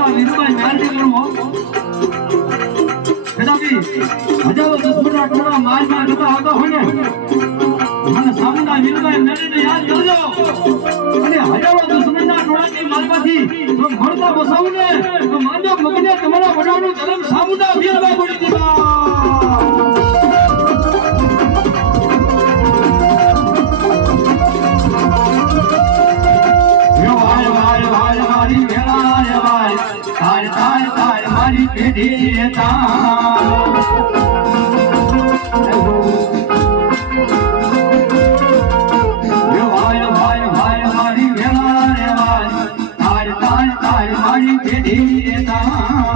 સામુના વીરભાઈ મેરડી કરવો કદાપી હજારો દુશ્મનના ટોળા માર કરતા આવતા હોય ને મને સામુના વીરભાઈ મેરડીને યાદ કરજો અને હજારો દુશ્મનના ટોળાની મારવાથી જો મળતા બસાવું ને તો માનજો મગને તમારા વડાનો જન્મ સામુના વીરભાઈ બોલી દીધા મારી પેઢી મારી પેઢી